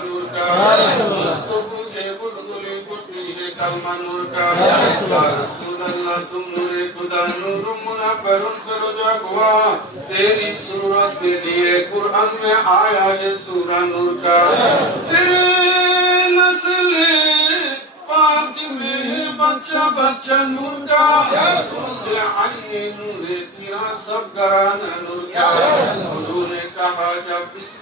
नारा था। नारा था। तेरी सूरत दिए कुरान में आया ये सूरा नूर का तेरे नस्ल पाक में बच्चा बच्चा नूर का सूर्य आईने नूर तेरा सब गरा नूर का गुरु ने कहा जब इस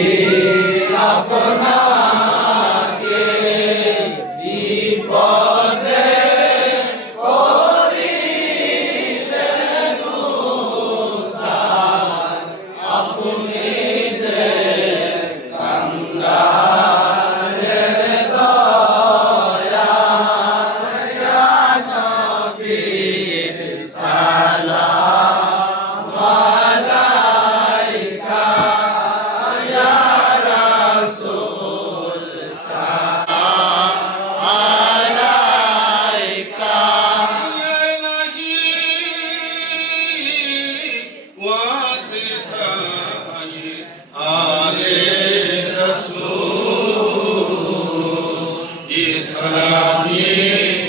salam